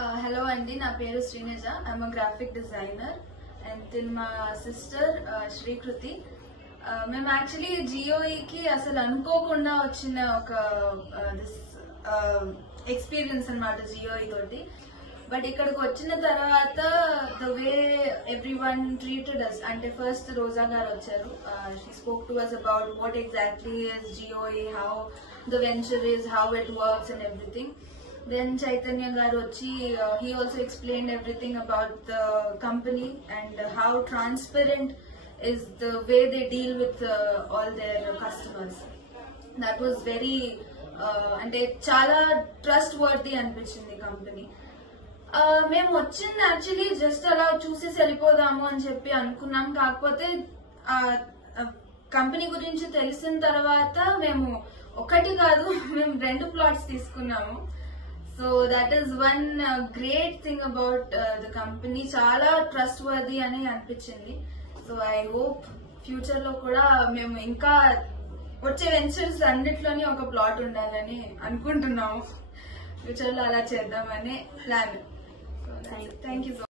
Hello Andy, na peru Srinaja. I'm a graphic designer and then my sister Shri Kruti. మేము actually జియోఈకి అసలు అనుకోకుండా వచ్చిన ఒక experience అన్నమాట జియోఈ తోటి. బట్ ఇక్కడికి వచ్చిన తర్వాత the way everyone treated us, అంటే ఫస్ట్ రోజా గారు వచ్చారు. She spoke to us about what exactly is జియోఈ, how the venture is, how it works and everything. Then Chaitanya garu vachi, he also explained everything about the company and how transparent is the way they deal with all their customers. That was very ante chala trustworthy anpichindi company. మేము వచ్చింది actually just అలా చూసేసి వెళ్ళిపోదాము అని చెప్పి అనుకున్నాం. కాకపోతే company గురించి తెలిసిన తర్వాత మేము ఒకటి కాదు, మేము 2 ప్లాట్స్ తీసుకున్నాము. So that is one great thing about the company. చాలా ట్రస్ట్ వర్ది అని అనిపించింది. సో ఐ హోప్ ఫ్యూచర్ లో కూడా మేము ఇంకా వచ్చే వెంచర్స్ అన్నిట్లోని ఒక ప్లాట్ ఉండాలని అనుకుంటున్నాము. ఫ్యూచర్ లో అలా చేద్దామని ప్లాన్. Thank you so